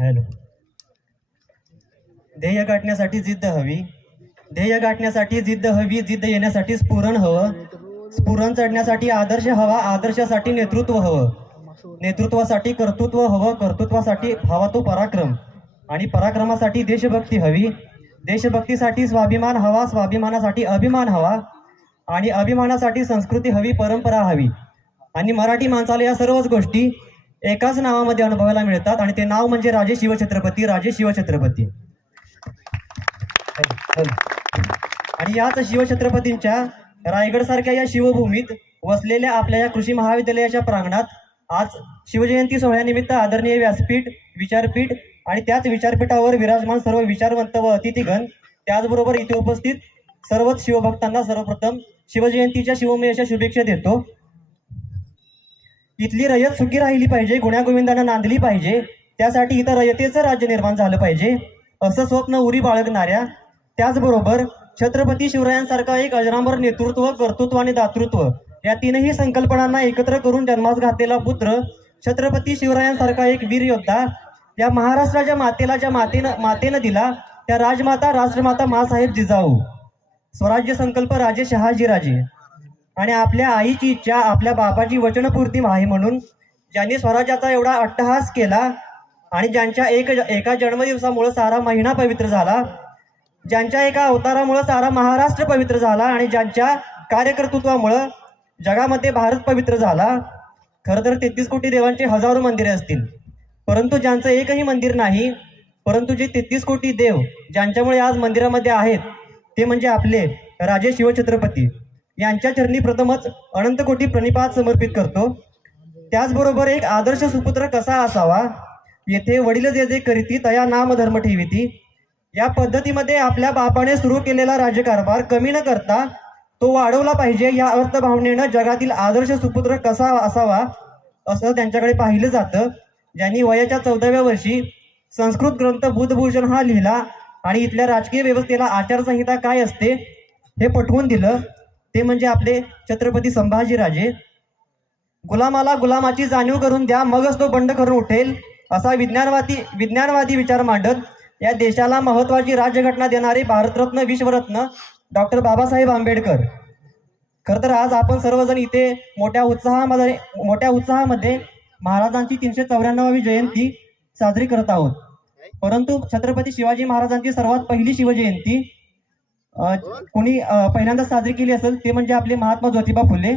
Hello. ध्येय गाठण्यासाठी जिद्द हवी, ध्येय गाठण्यासाठी जिद्द हवी, जिद्द येण्यासाठी स्फुरण हवं, स्फुरण चढण्यासाठी आदर्श हवा, आदर्शासाठी नेतृत्व हवं, नेतृत्वासाठी कर्तृत्व हवं, कर्तृत्वासाठी हवा तो पराक्रम, आणि पराक्रमासाठी देशभक्ती हवी, देशभक्तीसाठी स्वाभिमान हवा, स्वाभिमानासाठी अभिमान हवा, आणि अभिमानासाठी संस्कृती हवी, परंपरा हवी. आणि मराठी माणसाला या सर्वच गोष्टी एकाच नावामध्ये अनुभवायला मिळतात, आणि ते नाव म्हणजे राजे शिवछत्रपती, राजे शिवछत्रपती. आणि याच शिवछत्रपतींच्या रायगड सारख्या या शिवभूमीत वसलेल्या आपल्या या कृषी महाविद्यालयाच्या प्रांगणात आज शिवजयंती सोहळ्यानिमित्त आदरणीय व्यासपीठ, विचारपीठ आणि त्याच विचारपीठावर विराजमान सर्व विचारवंत व अतिथीगण, त्याचबरोबर इथे उपस्थित सर्वच शिवभक्तांना सर्वप्रथम शिवजयंतीच्या शिवमय अशा शुभेच्छा देतो. इथली रयत सुखी राहिली पाहिजे, गुण्यागोविंदांना नांदली पाहिजे, त्यासाठी इथं रयतेचं राज्य निर्माण झालं पाहिजे असं स्वप्न उरी बाळगणाऱ्या, त्याचबरोबर छत्रपती शिवरायांसारखा एक अजरामर नेतृत्व, कर्तृत्व आणि दातृत्व या तीनही संकल्पनांना एकत्र करून जन्मास घातलेला पुत्र छत्रपती शिवरायांसारखा एक वीर योद्धा या महाराष्ट्राच्या मातेला ज्या मातेनं दिला त्या राजमाता, राष्ट्रमाता मासाहेब जिजाऊ, स्वराज्य संकल्प राजे शहाजीराजे, आणि आपल्या आईची इच्छा, आपल्या बाबाची वचनपूर्ती आहे म्हणून ज्यांनी स्वराज्याचा एवढा अट्टहास केला आणि ज्यांच्या एका जन्मदिवसामुळे सारा महिना पवित्र झाला, ज्यांच्या एका अवतारामुळे सारा महाराष्ट्र पवित्र झाला, आणि ज्यांच्या कार्यकर्तृत्वामुळं जगामध्ये भारत पवित्र झाला. खरं तर 33 कोटी देवांचे हजारो मंदिरे असतील, परंतु ज्यांचं एकही मंदिर नाही, परंतु जे 33 कोटी देव ज्यांच्यामुळे आज मंदिरामध्ये आहेत ते म्हणजे आपले राजे शिवछत्रपती. यांच्या चरणी प्रथमच अनंत कोटी प्रणिपात समर्पित करतो. त्याचबरोबर एक आदर्श सुपुत्र कसा असावा, येथे वडील जे जे करीती तया नाम धर्म ठेविती, या पद्धतीमध्ये आपल्या बापाने सुरू केलेला राज्यकारभार कमी न करता तो वाढवला पाहिजे. या अर्थभावनेनं जगातील आदर्श सुपुत्र कसा असावा असं त्यांच्याकडे पाहिलं जातं. ज्यांनी वयाच्या 14व्या वर्षी संस्कृत ग्रंथ बुद्धभूषण हा लिहिला आणि इथल्या राजकीय व्यवस्थेला आचारसंहिता काय असते हे पटवून दिलं ते म्हणजे आपले छत्रपती संभाजीराजे. गुलामाला गुलामाची जाणीव करून द्या, मगच तो बंड करून उठेल असा विज्ञानवादी विचार मांडत या देशाला महत्वाची राज्यघटना देणारे भारतरत्न, विश्वरत्न डॉक्टर बाबासाहेब आंबेडकर. खरं तर आज आपण सर्वजण इथे मोठ्या उत्साहामध्ये महाराजांची 394वी जयंती साजरी करत आहोत. परंतु छत्रपती शिवाजी महाराजांची सर्वात पहिली शिवजयंती कोणी पहिल्यांदा साजरी केली असेल ते म्हणजे आपले महात्मा ज्योतिबा फुले.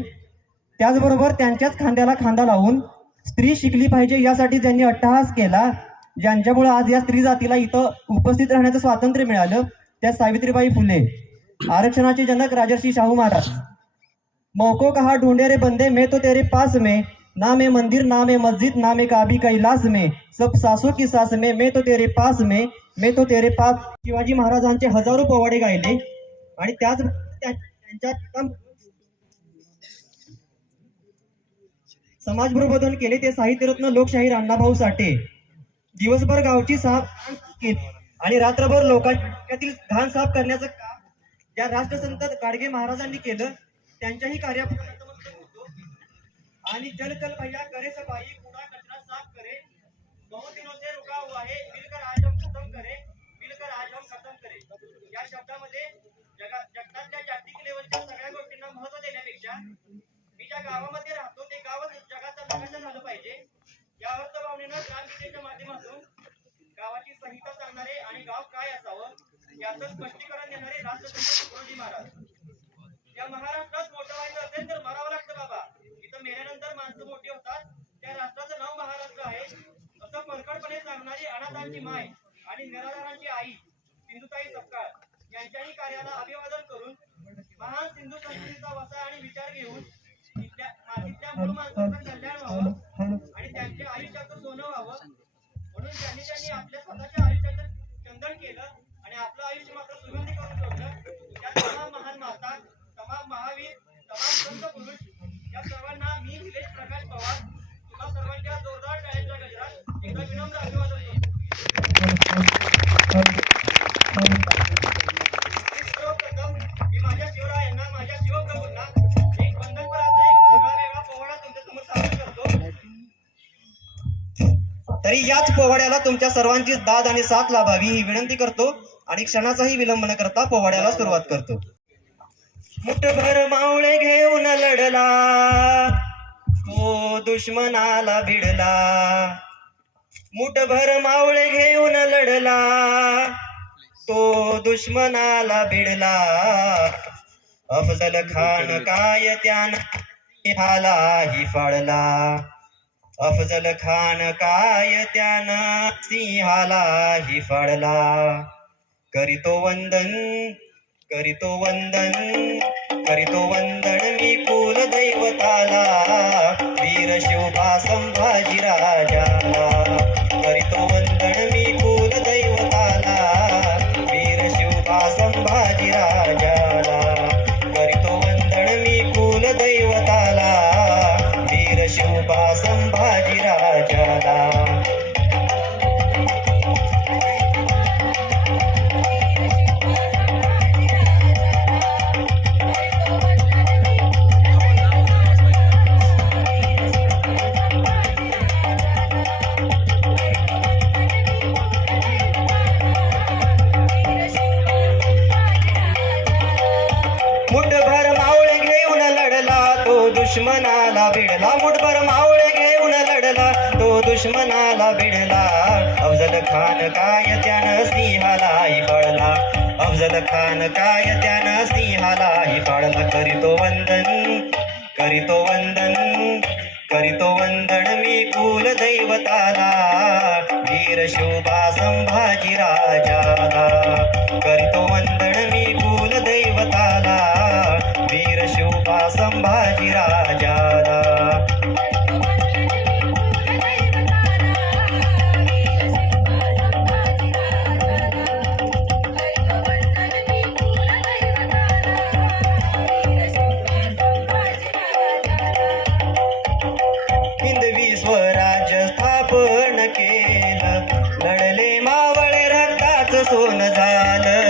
त्याचबरोबर त्यांच्याच खांद्याला खांदा लावून स्त्री शिकली पाहिजे यासाठी त्यांनी अट्टहास केला, ज्यांच्यामुळे आज या स्त्री जातीला इथं उपस्थित राहण्याचं स्वातंत्र्य मिळालं, त्या सावित्रीबाई फुले. आरक्षणाचे जनक राजर्षी शाहू महाराज. मौको कहा ढूंढे रे बंदे, मैं तो तेरे पास में, ना में मंदिर ना में मस्जिद ना में काबी कैलास में, सब सासों की सास में, मैं तो तेरे पास में, मैं तो तेरे पास. शिवाजी महाराजांचे हजारो पोवाडे गायले आणि त्यांच्या समाज प्रबोधन केले. ते साहित्यरत्न लोकशाहीर अण्णाभाऊ साठे. दिवसभर गावची साफ केली आणि रात्रभर लोकांच्यातील घाण साफ करण्याचं काम ज्या राष्ट्रसंत गाडगे महाराजांनी केलं त्यांच्याही कार्यापर्यंत होतो. आणि जल चल भैया करे सफाई, कूड़ा कचरा साफ करे, बहुत दिनों से रुका हुआ है, मिलकर आज हम खत्म करे, मिलकर आज हम खत्म करे. या शब्दामध्ये जगतातल्या जागतिक लेवलच्या सगळ्या गोष्टींना महत्व देण्यापेक्षा मी ज्या गावामध्ये राहतो ते गावच जगाचा नकाशा झालं पाहिजे या अर्थभावनेनं ग्रामगीतेच्या माध्यमातून गावाची संहिता सांगणारे आणि गाव काय असावं याचं स्पष्टीकरण देणारे राष्ट्रसंत तुकडोजी महाराज. या महाराष्ट्रात मोठं व्हायचं असेल तर मरावं लागतं बाबा, इथं मेल्यानंतर माणसं मोठी होतात, त्या राष्ट्राचं नाव महाराष्ट्र आहे असं परखडपणे सांगणारी अनाथांची माय आणि निराधारांची आई सिंधुताई सपकाळ यांच्याही कार्याला अभिवादन करून महान सिंधू संस्कृतीचा वसा आणि विचार घेऊन मातीतल्या मूळ माणसाचं कल्याण व्हावं आणि त्यांच्या आयुष्याचं सोनं व्हावं म्हणून त्यांनी आपल्या स्वतःच्या आयुष्याचं चंदन केलं आणि आपलं आयुष्य मात्र सुगंधी करून सोडलं. त्या तमाम महान माता, तमाम महावीर, तमाम संत पुरुष या सर्वांना मी निलेश प्रकाश पवार तुम्हा सर्वांच्या जोरदार टाळ्यांच्या गजरात एकदा विनम्र अभिवादन करतो. सर्वप्रथम मी माझ्या शिवरायांना, माझ्या शिवप्रभूंना एक बंधनपर असा एक वेगळा पोवाडा तुमच्या समोर सादर करतो. तरी याच पोवाड्याला तुमच्या सर्वांची दाद आणि साथ लाभावी ही विनंती करतो आणि क्षणाचाही विलंब न करता पोवाड्याला सुरुवात करतो. मुठभर मावळे घेऊन लढला तो दुश्मनाला भिडला. मुठभर मावळे घेऊन लढला तो दुश्मनाला भिडला. अफजल खान काय त्यानं सिंहालाही फाळला. अफजल खान काय त्यानं सिंहालाही फाळला. करीतो वंदन करीतो वंदन करीतो वंदन मी कुल दैवताला वीर शिवबा संभाजी राजाला. करीतो वंदन मी कुल दैवताला वीर शिवबा संभाजी राजाला. करीतो वंदन मी कुल दैवताला वीर शिवबा संभाजी राजाला. मुठभर मावळे घेऊन लढला तो दुश्मनाला भिडला. मुठभर मावळे घेऊन लढला तो दुश्मनाला भिडला. अफजल खान काय त्यानं सिंहालाही फाळला. अफजल खान काय त्यानं सिंहालाही फाळला. करीतो वंदन करीतो वंदन करीतो वंदन मी कुल दैवताला वीर शिवबा संभाजी राजाला. करीतो वंदन मी कुल दैवताला वीर शिवबा संभाजी राजाला. हिंदवी स्वराज्य स्थापन केलं लढले मावळे रक्ताचं सोनं झालं.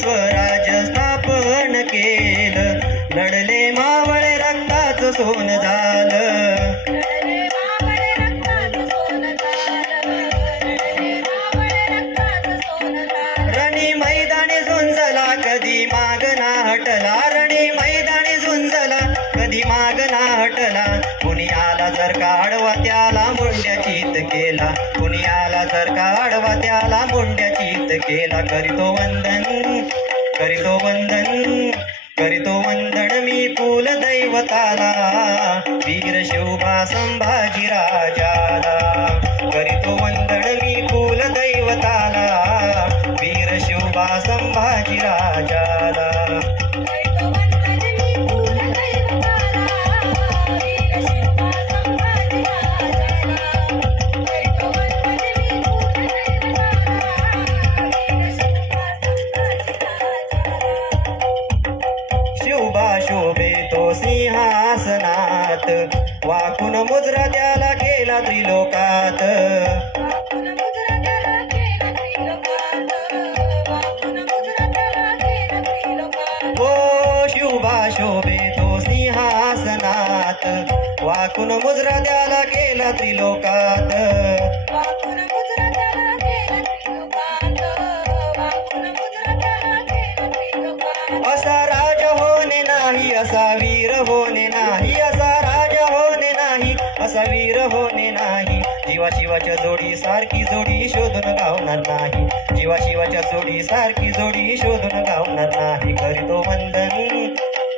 स्वराज्य स्थापन केलं लढले मावळे रक्ताचं सोनं झालं. रणी मैदानी झुंजला कधी मागना हटला. रणी मैदानी झुंजला कधी मागना हटला. कुणी आला जर का आडवा त्याला मुंड्या चित केला. कुणी आला जर का आडवा त्याला मुंड्या चित केला. करीतो वंदन करीतो वंदन करीतो वंदन मी कुल दैवताला वीर शिवबा संभाजी राजाला. करीतो वंदन मी कुल दैवताला वीर शिवबा संभाजी राजाला. शिवबा शोभे तो सिंहासनात वाकून मुजरा त्याला केला त्रिलोकात. हो शिवबा शोभे तो सिंहासनात वाकून मुजरा त्याला केला त्रिलोकात. असा राजा होणे नाही असा वीर होणे नाही. असा राजा होणे नाही असा वीर होणे नाही. जीवा शिवाच्या जोडी सारखी जोडी शोधून गावणार नाही. जीवा शिवाच्या जोडी सारखी जोडी शोधून गावणार नाही. करीतो वंदन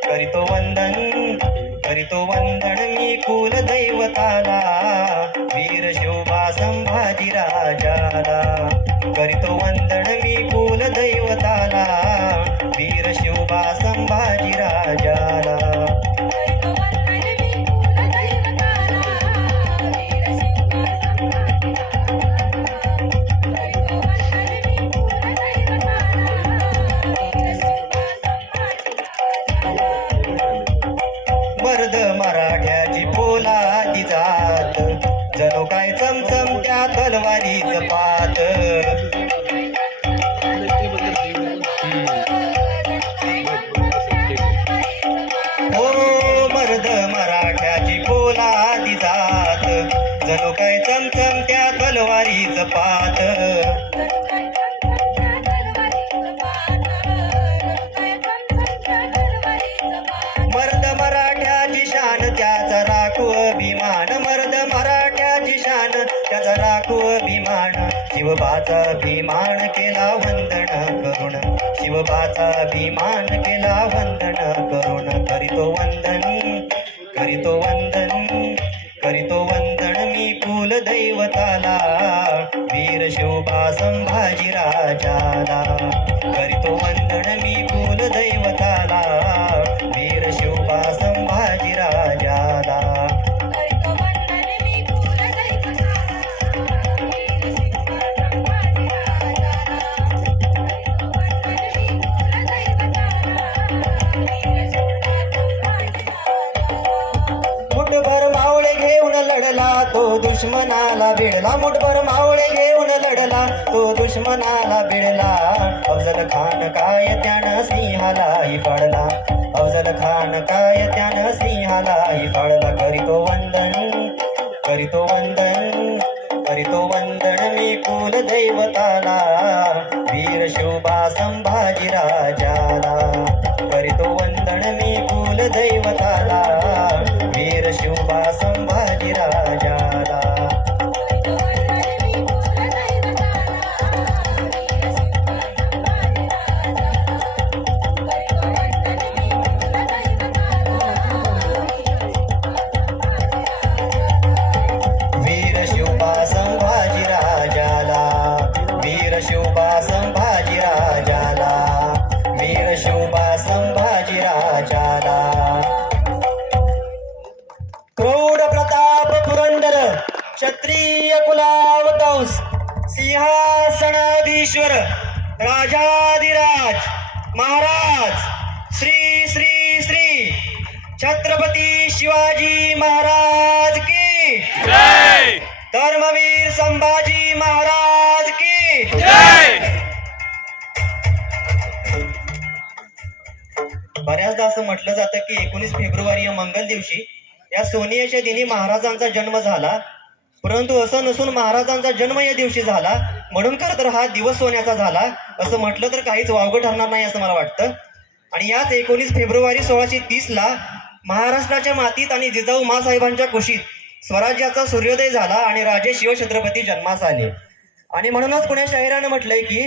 करीतो वंदन करीतो वंदन मी कुल दैवताला वीर शिवबा संभाजी राजाला. करीतो वंदन मी कुल दैवताला वीर शिवबा संभाजी राजाला. मर्द मराठ्याची पोलादी जात जणू काय चमचमत्या तलवारीच पात. शिवबाचा अभिमान केला वंदन करुण, शिवबाचा अभिमान केला वंदन करुण. करीतो वंदन, करीतो वंदन, करीतो वंदन मी कुलदैवताला, वीर शिवबा संभाजी राजाला. करीतो वंदन मी कुलदैवताला, वीर शिवबा संभाजी राजाला. मुठभर मावळे घेऊन लढला तो दुश्मनाला भिडला, मुठभर मावळे घेऊन लढला तो दुश्मनाला भिडला. अफजल खान काय त्यानं सिंहालाही पाडला, अफजल खान काय त्यानं सिंहालाही पाडला. करीतो वंदन, करीतो वंदन, करीतो वंदन मी कुलदैवताला, वीर शिवबा संभाजी राजाला. करीतो वंदन मी कुलदैवताला, वीर शिवबा संभाजी राजाला. वीर शिवबा संभाजी राजाला, वीर शिवबा संभाजी राजाला, वीर शिवबा संभाजी राजाला. प्रौढ प्रताप पुरंदर क्षत्रिय कुलावतंस सिंहासनाधीश्वर राजाधिराज महाराज श्री श्री श्री छत्रपती शिवाजी महाराज की जय. धर्मवीर संभाजी महाराज की जय. बऱ्याचदा असं म्हटलं जातं की 19 फेब्रुवारी या मंगल दिवशी या सोनियाच्या दिनी महाराजांचा जन्म झाला, परंतु असं नसून महाराजांचा जन्म या दिवशी झाला म्हणून खरं तर हा दिवस सोन्याचा झाला असं म्हटलं तर काहीच वावगं ठरणार नाही असं मला वाटतं. आणि याच 19 फेब्रुवारी 1630ला महाराष्ट्राच्या मातीत आणि जिजाऊ मासाहेबांच्या कुशीत स्वराज्याचा सूर्योदय झाला आणि राजे शिवछत्रपती जन्मास आले. आणि म्हणूनच पुणे शाहिरानं म्हटलंय की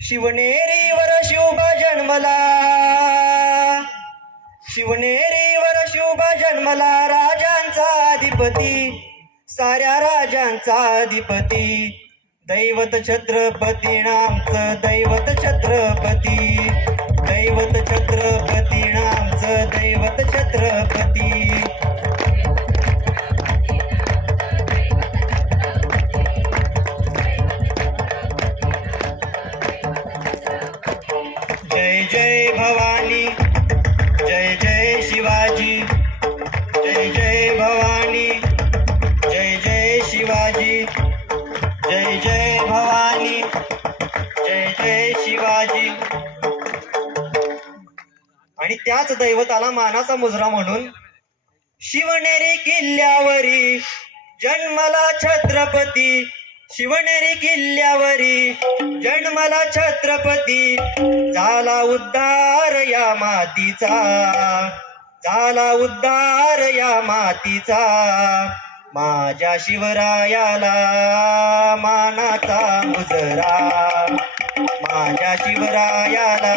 शिवनेरीवर शिवबा जन्मला, शिवनेरीवर शिवबा जन्मला, राजांचा अधिपती, साऱ्या राजांचा अधिपती, दैवत छत्रपती नामचं दैवत छत्रपती, दैवत छत्रपती नामचं दैवत छत्रपती. जय जय भवानी, जय जय शिवाजी, जय जय भवानी, जय जय शिवाजी, जय जय भवानी, जय जय शिवाजी. आणि त्याच दैवताला मानाचा मुजरा म्हणून शिवनेरी किल्ल्यावरी जन्मला छत्रपती, शिवनेरी किल्ल्यावरी जन्मला छत्रपती, झाला उद्धार या मातीचा, झाला उद्धार या मातीचा, माझ्या शिवरायाला मानाचा मुजरा, माझ्या शिवरायाला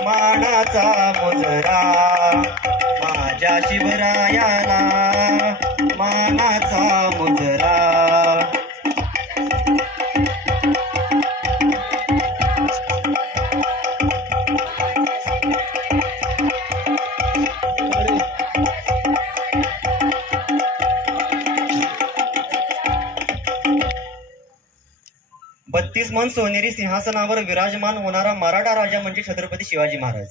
मानाचा मुजरा, माझ्या शिवरायाला मानाचा मुजरा. बत्तीस मन सोनेरी सिंहासनावर विराजमान होणारा मराठा राजा म्हणजे छत्रपती शिवाजी महाराज.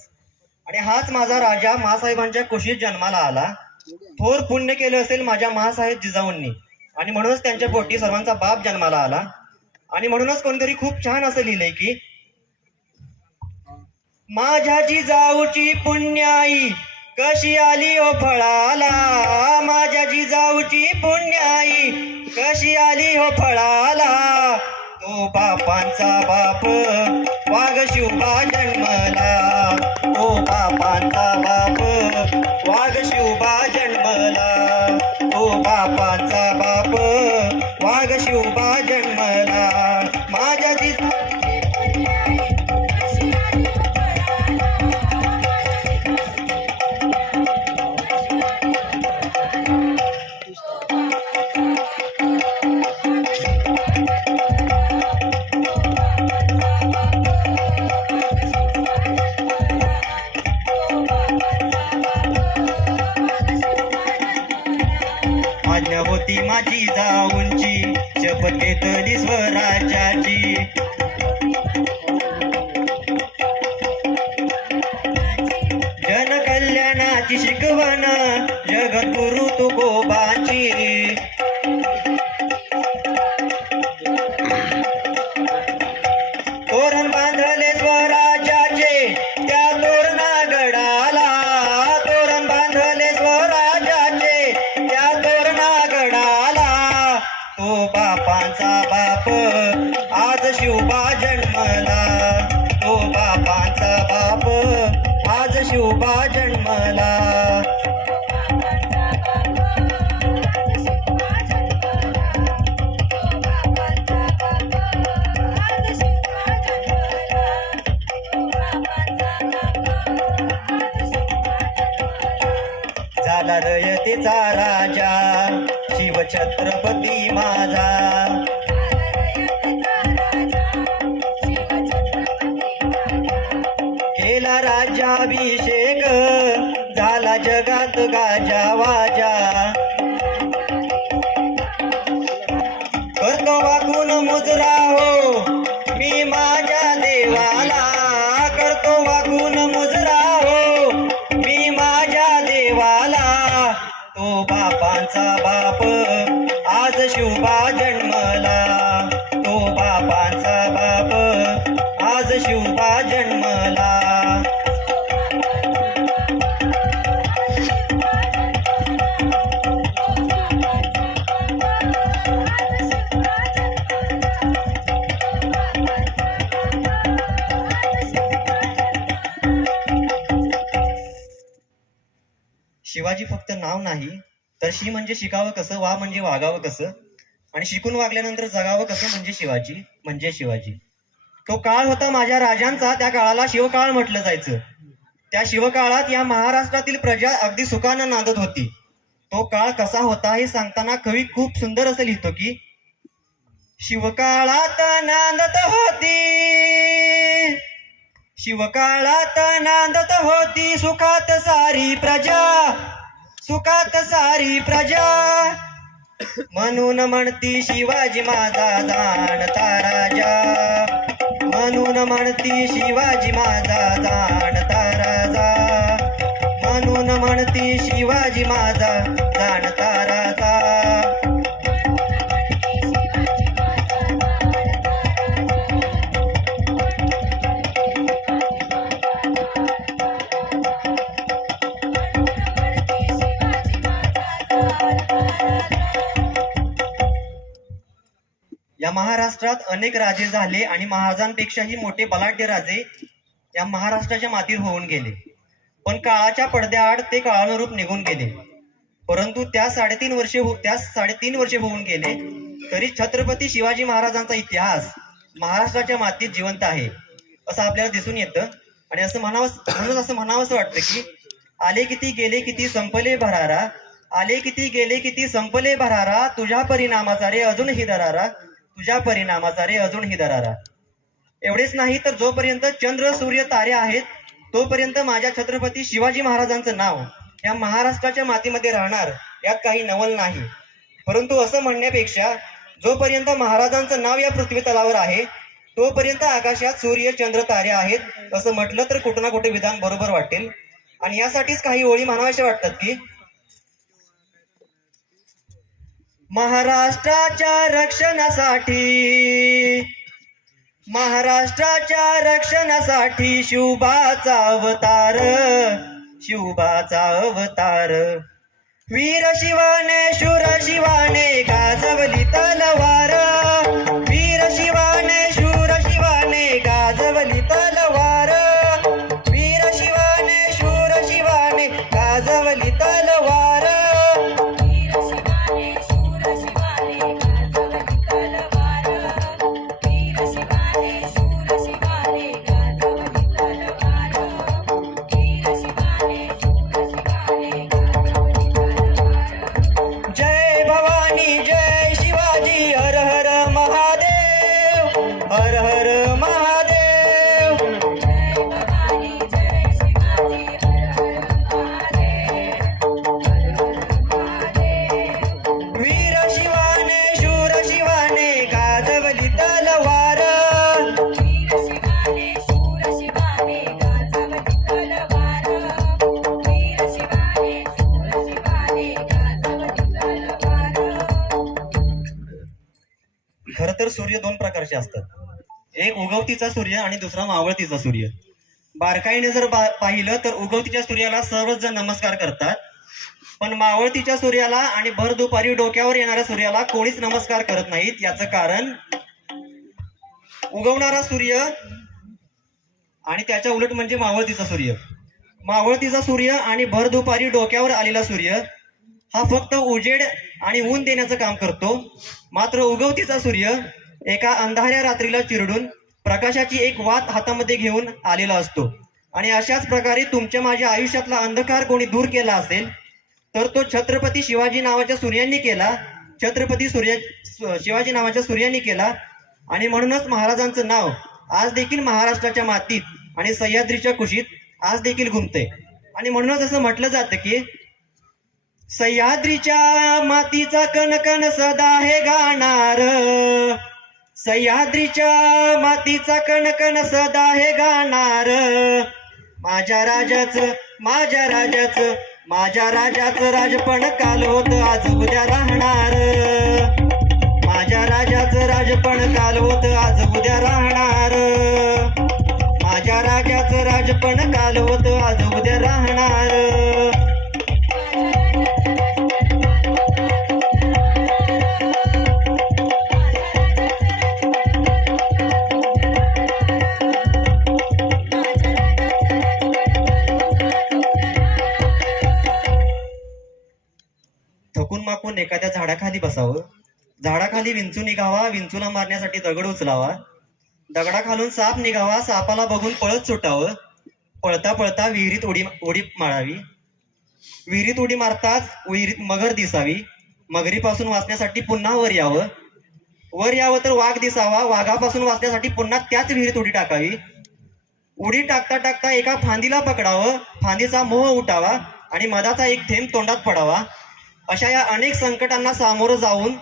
आणि हाच माझा राजा मासाहेबांच्या कुशीत जन्माला आला. थोर पुण्य केलं असेल माझ्या महासाहेब जिजाऊंनी आणि म्हणूनच त्यांच्या पोटी सर्वांचा बाप जन्माला आला. आणि म्हणूनच कोणीतरी खूप छान असं लिहिलंय की माझ्या जिजाऊची पुण्याई कशी आली हो फळाला, माझ्या जिजाऊची पुण्याई कशी आली हो फळाला, तो बापांचा बाप वाघ शिवबा जन्मला, तो बापांचा बाप वाघ शिवबा जन्मला, तो बापांचा बाप वाघ शिवबा जन्मला. मान्य होती माझी जाऊंची, शपथ घेतली स्वराज्याची. जनकल्याणाची शिकवण जगद्गुरु तुकोबाची. तोरण बांधले स्वराज्याचे त्या तोरणागडाला, तोरण बांधले स्वराज्याचे त्या तोरणागडाला. तो बापांचा बाप आज शिवबा जन्मला, तो बापांचा बाप आज शिवबा जन्मला. झाला रयतेचा राजा शिवछत्रपती माझा. केला राज्याभिषेक झाला जगात गाजा वाजा. करतो वाकून मुजरा हो मी माझ्या देवाला, करतो वाकून मुजरा हो मी माझ्या देवाला. तो बापांचा बाप आज शिवबा जन्मला, तो बापांचा बाप आज शिवबा जन्मला. शिवाजी फक्त नाव नाही तर शी म्हणजे शिकावं कसं, वा म्हणजे वागावं कसं, आणि शिकून वागल्यानंतर जगावं कसं म्हणजे शिवाजी म्हणजे शिवाजी. तो काळ होता माझ्या राजांचा, त्या काळाला शिवकाळ म्हटलं जायचं. त्या शिवकाळात या महाराष्ट्रातील प्रजा अगदी सुखानं नांदत होती. तो काळ कसा होता हे सांगताना कवी खूप सुंदर असं लिहितो की, शिवकाळात नांदत होती, शिवकाळात नांदत होती सुखात सारी प्रजा, सुखात सारी प्रजा. म्हणून म्हणती शिवाजी माझा जाणता राजा, म्हणून म्हणती शिवाजी माझा जाणता राजा, म्हणून म्हणती शिवाजी माझा जाणता राजा. या महाराष्ट्रात अनेक राजे झाले आणि महाराजांपेक्षाही मोठे बलाढ्य राजे या महाराष्ट्राच्या मातीवर होऊन गेले. पण काळाच्या पडद्याआड ते काळानुरूप निघून गेले. परंतु त्या 3.5 वर्षे होऊन गेले तरी छत्रपती शिवाजी महाराजांचा इतिहास महाराष्ट्राच्या मातीत जिवंत आहे असं आपल्याला दिसून येतं. आणि असं म्हणावंसं वाटतं की, आले किती गेले किती संपले भरारा, आले किती गेले किती संपले भरारा. तुझ्या परिणामाचा रे अजूनही दरारा, तुझ्या परिणामाचा रे अजूनही दरारा. एवढेच नाही तर जोपर्यंत चंद्र सूर्य तारे आहेत तोपर्यंत माझ्या छत्रपती शिवाजी महाराजांचं नाव या महाराष्ट्राच्या मातीमध्ये राहणार, यात काही नवल नाही. परंतु असं म्हणण्यापेक्षा जोपर्यंत महाराजांचं नाव या पृथ्वी तलावर आहे तोपर्यंत आकाशात सूर्य चंद्र तारे आहेत असं म्हटलं तर कुठं ना कुठे विधान बरोबर वाटेल. आणि यासाठीच काही ओळी म्हणाव्याशा वाटतात की, महाराष्ट्राच्या रक्षणासाठी, महाराष्ट्राच्या रक्षणासाठी शिवबाचा अवतार, शिवबाचा अवतार. वीर शिवाने शूर शिवाने गाजवली तलवार, वीर शिवाने शूर शिवाने गाजवली तलवार, वीर शिवाने शूर शिवाने गाजवली तलवार. जय भवानी जय शिवाजी हर सूर्य दोन प्रकारचे असतात, एक उगवतीचा सूर्य आणि दुसरा मावळतीचा सूर्य. बारकाईने जर पाहिलं तर उगवतीच्या सूर्याला सर्वच जण नमस्कार करतात, पण मावळतीच्या सूर्याला आणि भर दुपारी डोक्यावर येणाऱ्या सूर्याला कोणीच नमस्कार करत नाहीत. याचं कारण उगवणारा सूर्य आणि त्याच्या उलट म्हणजे मावळतीचा सूर्य. मावळतीचा सूर्य आणि भर दुपारी डोक्यावर आलेला सूर्य हा फक्त उजेड आणि ऊन देण्याचं काम करतो, मात्र उगवतीचा सूर्य एका अंधाऱ्या रात्रीला चिरडून प्रकाशाची एक वात हातामध्ये घेऊन आलेला असतो. आणि अशाच प्रकारे तुमच्या माझ्या आयुष्यातला अंधकार कोणी दूर केला असेल तर तो छत्रपती शिवाजी नावाच्या सूर्यांनी केला, शिवाजी नावाच्या सूर्यांनी केला. आणि म्हणूनच महाराजांचं नाव आज देखील महाराष्ट्राच्या मातीत आणि सह्याद्रीच्या कुशीत आज देखील घुमते. आणि म्हणूनच असं म्हटलं जातं की सह्याद्रीच्या मातीचा कणकण सदा हे गाणार, सह्याद्रीच्या मातीचा कणकण सदा हे गाणार. माझ्या राजाचं राजपण काल होत आज उद्या राहणार, माझ्या राजाचं राजपण काल होत आज उद्या राहणार, माझ्या राजाचं राजपण काल होत आज उद्या राहणार. थकून माकून एखाद्या झाडाखाली बसावं, झाडाखाली विंचू निघावा, विंचूला मारण्यासाठी दगड उचलावा, दगडाखालून साप निघावा, सापाला बघून पळत सुटावं, पळता पळता विहिरीत उडी मारावी, विहिरीत उडी मारताच विहिरीत मगर दिसावी, मगरीपासून वाचण्यासाठी पुन्हा वर यावं तर वाघ दिसावा, वाघापासून वाचण्यासाठी पुन्हा त्याच विहिरीत उडी टाकावी, उडी टाकता टाकता एका फांदीला पकडावं, फांदीचा मोह उठावा आणि मधाचा एक थेंब तोंडात पडावा. अशा या अनेक संकटांना सामोरं जाऊन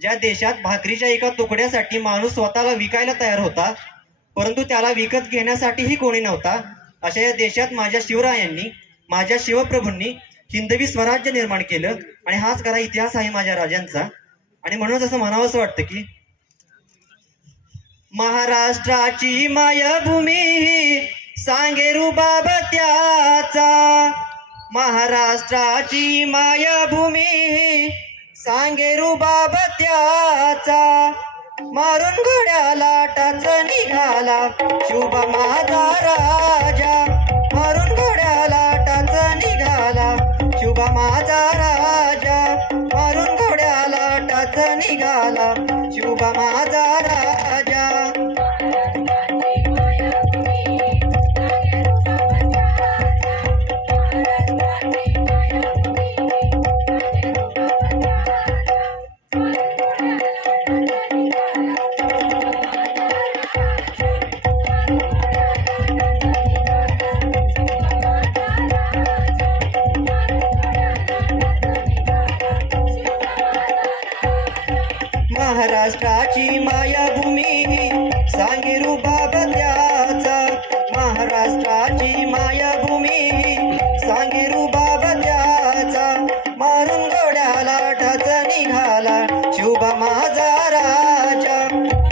ज्या देशात भाकरीच्या एका तुकड्यासाठी माणूस स्वतःला विकायला तयार होता, परंतु त्याला विकत घेण्यासाठीही कोणी नव्हता, अशा या देशात माझ्या शिवरायांनी, माझ्या शिवप्रभूंनी हिंदवी स्वराज्य निर्माण केलं. आणि हाच खरा इतिहास आहे माझ्या राजांचा. आणि म्हणूनच असं म्हणावंसं वाटतं की महाराष्ट्राची मायभूमी सांगे रुबाब त्याचा, महाराष्ट्राची मायभूमी सांगे रुबाब त्याचा, मारून घोड्याला टाच निघाला शिवबा माझा राजा, मारून घोड्याला टाच निघाला शिवबा माझा राजा, मारून घोड्याला टाच निघाला शिवबा माझा राजा. महाराष्ट्राची मायभूमी सांगे रुबाब त्याचा, महाराष्ट्राची मायभूमी सांगे रुबाब त्याचा, मारून घोड्याला टाच निघाला शिवबा माझा राजा,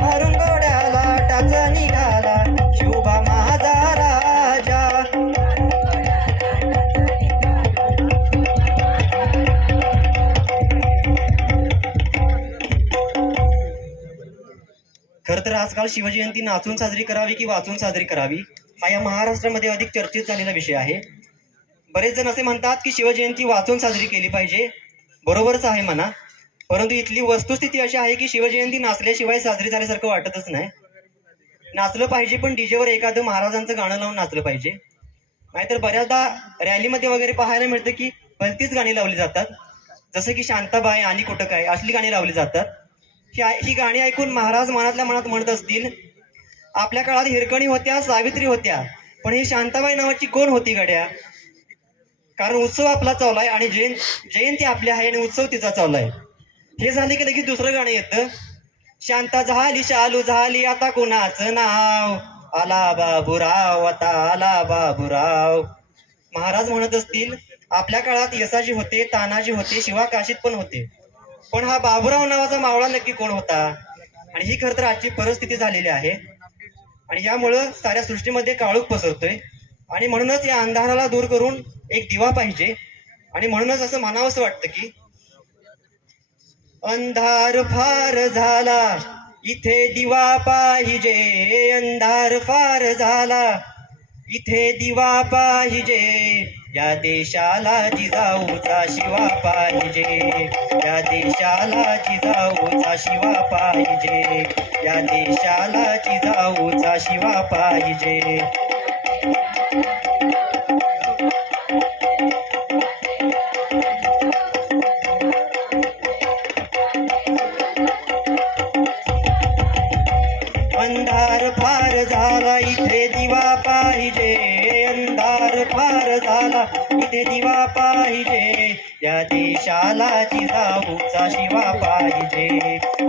मारून घोड्याला टाच निघाला शिवबा माझा राजा. खर तर आजकाल शिवजयंती नाचून साजरी करावी की वाचून साजरी करावी हा या महाराष्ट्रामध्ये अधिक चर्चेत झालेला विषय आहे. बरेच जण असे म्हणतात की शिवजयंती वाचून साजरी केली पाहिजे. बरोबरच आहे म्हणा, परंतु इथली वस्तुस्थिती अशी आहे की शिवजयंती नाचल्याशिवाय साजरी झाल्यासारखं वाटतच नाही. नाचलं पाहिजे पण डीजेवर एखादं महाराजांचं गाणं लावून नाचलं पाहिजे. नाहीतर बऱ्याचदा रॅलीमध्ये वगैरे पाहायला मिळतं की भलतीच गाणी लावली जातात, जसं की शांताबाई आणि कुठं काय असली गाणी लावली जातात. ही गाणी ऐकून महाराज मनातल्या मनात म्हणत असतील, आपल्या काळात हिरकणी होत्या, सावित्री होत्या, पण ही शांताबाई नावाची कोण होती गड्या? कारण उत्सव आपला चाललाय आणि जयंती आपली आहे आणि उत्सव तिचा चाललाय. हे झाले की लगेच दुसरं गाणं येतं, शांता झाली शालू झाली आता कोणाचं नाव, आला बाबूराव आता आला बाबूराव. महाराज म्हणत असतील, आपल्या काळात यसाजी होते, तानाजी होते, शिवा काशीत पण होते, पण हा बाबूराव नावाचा मावळा नक्की कोण होता? आणि ही खरं तर आजची परिस्थिती झालेली आहे. आणि यामुळं साऱ्या सृष्टीमध्ये काळोख पसरतोय. आणि म्हणूनच या अंधाराला दूर करून एक दिवा पाहिजे. आणि म्हणूनच असं म्हणावंसं वाटतं की अंधार फार झाला इथे दिवा पाहिजे, अंधार फार झाला इथे दिवा पाहिजे, या देशाला जिजाऊचा शिवा पाहिजे, या देशाला जिजाऊचा शिवा पाहिजे, या देशाला जिजाऊचा शिवा पाहिजे. अंधार फार झाला इथे दिवा पाहिजे, अंधार फार झाला इथे दिवा पाहिजे, या देशाला जिजाऊचा शिवा पाहिजे,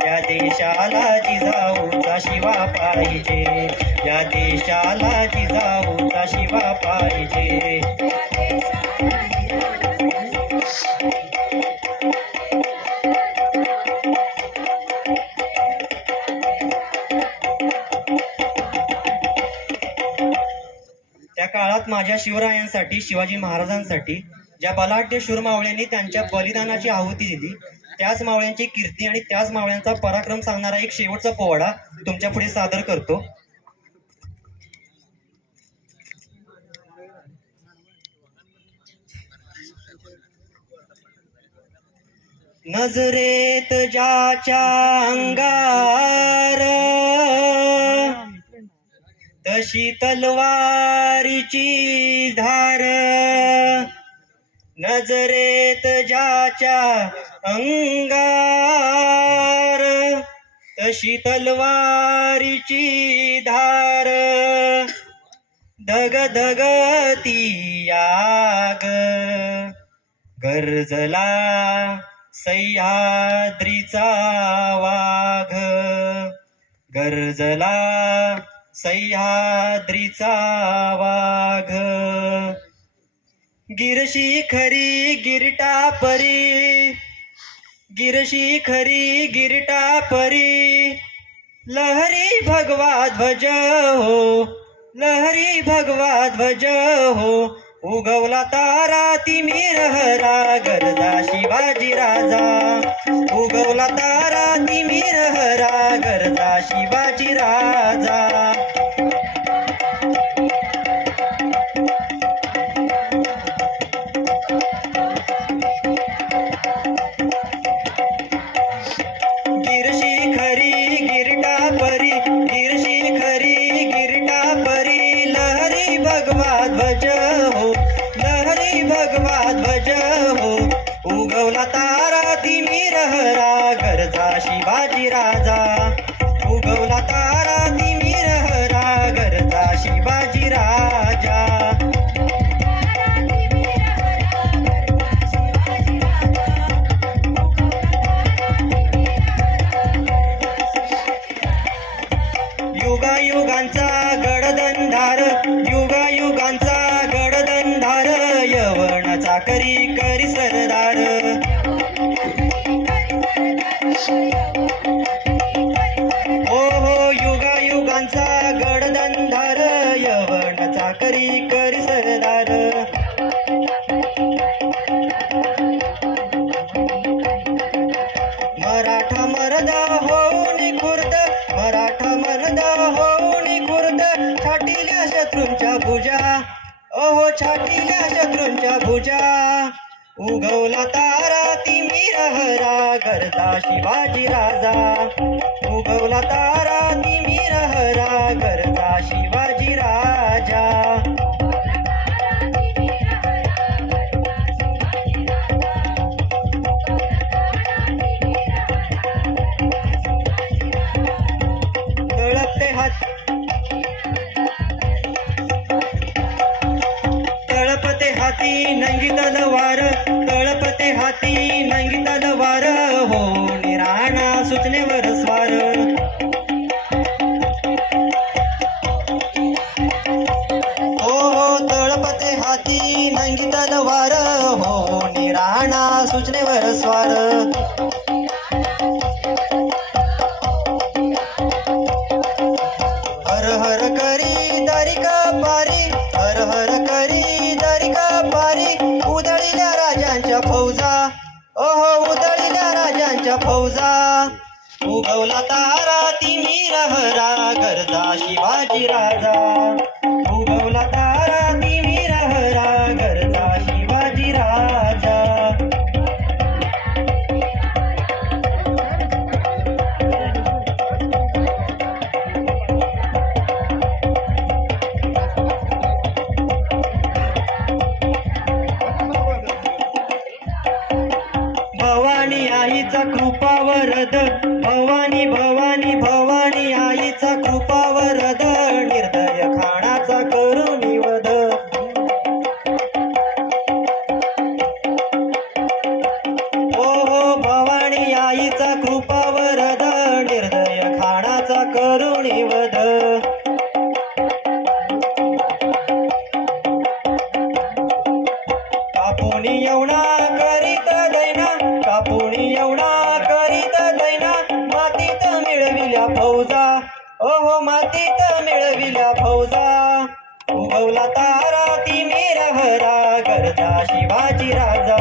या देशाला जिजाऊचा शिवा पाहिजे, या देशाला जिजाऊचा शिवा पाहिजे. त्या काळात माझ्या शिवरायांसाठी, शिवाजी महाराजांसाठी ज्या बलाढ्य शूरमावळ्यांनी त्यांच्या बलिदानाची आहुती दिली, त्याच मावळ्यांची कीर्ती आणि त्याच मावळ्यांचा पराक्रम सांगणारा एक शेवटचा पोवाडा तुमच्या पुढे सादर करतो. नजरेत ज्याच्या अंगार तशी तलवारीची धार, नजरेत ज्याच्या अंगार तशी तलवारीची धार, धग धगती आग गरजला सह्याद्रीचा वाघ, गरजला सह्याद्रीचा वाघ. गिरशी खरी गिरटा परी, गिरशी खरी गिरटा परी, लहरी भगवा ध्वज हो, लहरी भगवा ध्वज हो, उगवला तारा तिमिर हरा गरजा शिवाजी राजा, उगवला तारा तिमिर हरा गरजा शिवाजी राजा. गिरशी खरी गिरटा परी, गिरशी खरी गिरटा परी, लहरी भगवा ध्वज हो, लहरी भगवा ध्वज हो, उगवला तारा तिमिर हरा गरजा शिवाजी राजा, उगवला तारा तिमिर हरा गरजा शिवाजी राजा. युगायुगांचा गडदंधार, युगायुगांचा गडदंधार, यवनाचा करी करी सरदार, हो हो युगायुगांचा गडदंधार, यवनाचा करी करी सरदार. मराठा मर्द होऊन खुर्द, मराठा मर्द होऊन खुर्द, छाटील्या शत्रूंच्या भुजा, अहो छाटील्या शत्रूंच्या भुजा, उगवला तारा तिमिर हरा गरजा शिवाजी राजा, उगवला तारा तिमिर हरा गरजा शिवाजी राजा. तळपते हात, तळपते हाती नंगी तलवार, तळपते हाती नंगी तलवार, हो निराणा सूचनेवर स्वार, हो हो तळपते हाती नंगी तलवार, हो निराणा सूचनेवर स्वार. फौजा, उगवला तारा तिमी रहरा गरजा शिवाजी राजा, उगवला तारा तिमी रहरा गरजा शिवाजी राजा. भवानी आईचा कृपा वरद, भवानी भवानी भवानी आईचा कृपा वरद, निर्दय खानाचा करुणी वध. ओ हो भवानी आईचा कृपा वरद, निर्दय खानाचा करुणी वध. कापुनी येवणा करीत दैना, कापुनी येवणा करीत दैना, मातीत मिळविल्या फौजा, ओहो मातीत मिळविल्या फौजा. उगवला तारा तिमी रहरा गरजा शिवाजी राजा,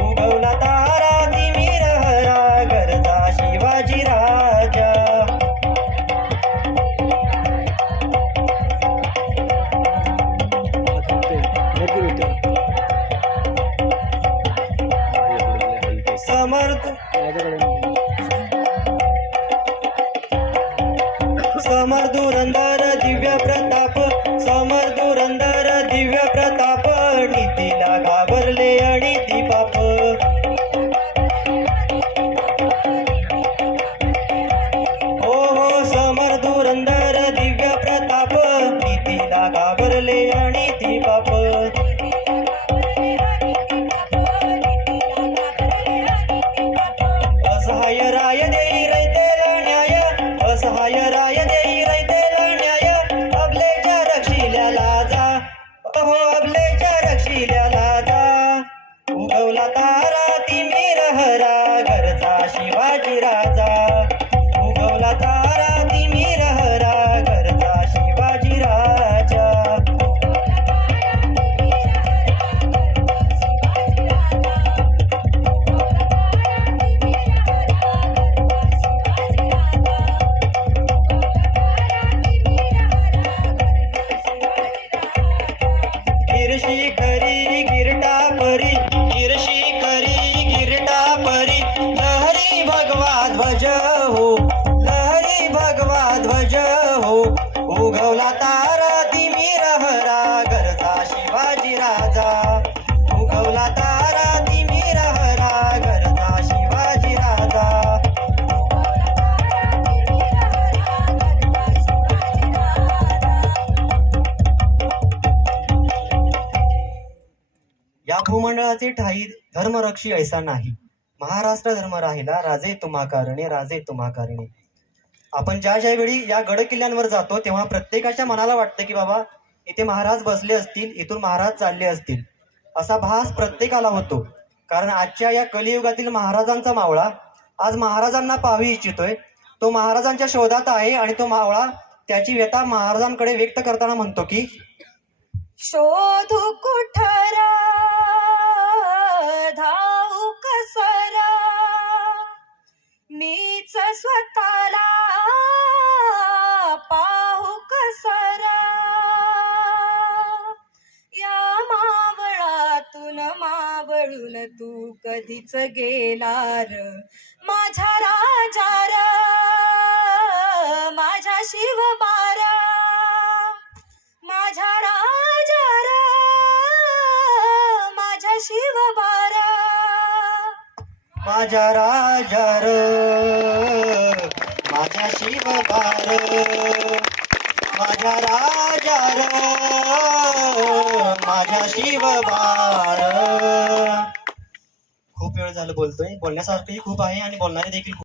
उगवला तारा तिमी रहरा गरजा शिवाजी राजा. समर्थ समर धुरंदर दिव्य प्रताप, समर धुरंदर दिव्य प्रताप, नीतीला घाबरले अनिती पाप. ओ हो समर धुरंदर दिव्य प्रताप, नीतीला घाबरले अनिती पाप. असहाय राय देई रैतेला न्याय, असहाय राय देई रैतेला न्याय, अबलेच्या रक्षिल्या लाजा, अहो अबलेच्या रक्षिल्या लाजा. उगवला तारा तिमी रहरा गरजा शिवाजी राजा, उगवला तारा तिमी रहरा गरजा शिवाजी राजा. गिरशी करी गिरटा परी, गिरशी करी गिरटा परी, लहरी भगवा ध्वज हो, लहरी भगवा ध्वज हो. उगवला तारा तिमी रहरा गरजा शिवाजी राजा, उगवला तारा तिमी रहरा गरजा शिवाजी राजा. या भूमंडळाचे ठाई धर्मरक्षी ऐसा नाही, महाराष्ट्र धर्म राहिला राजे तुम्हा कारणे, राजे तुम्हा कारणे. आपण ज्यावेळी या गड किल्ल्यांवर जातो तेव्हा प्रत्येकाच्या मनाला वाटतं की बाबा इथे महाराज बसले असतील, इथून महाराज चालले असतील, असा भास प्रत्येकाला होतो. कारण आजच्या या कलियुगातील महाराजांचा मावळा आज महाराजांना पाहावी इच्छितोय. तो महाराजांच्या शोधात आहे आणि तो मावळा त्याची व्यथा महाराजांकडे व्यक्त करताना म्हणतो की शोधू कुठरा धाऊ कसरा, मीच स्वतःला पाहू कसरा. या मावळातून मावळून तू कधीच गेलार, माझ्या राजार माझ्या शिवबार, माझ्या राजार माझ्या शिवबार. माझ्या राजार माझ्या शिवबार, माझ्या राजार माझ्या शिवबार. खूप वेळ झालं बोलतोय, बोलण्यासारखंही खूप आहे आणि बोलणारे देखील खूप.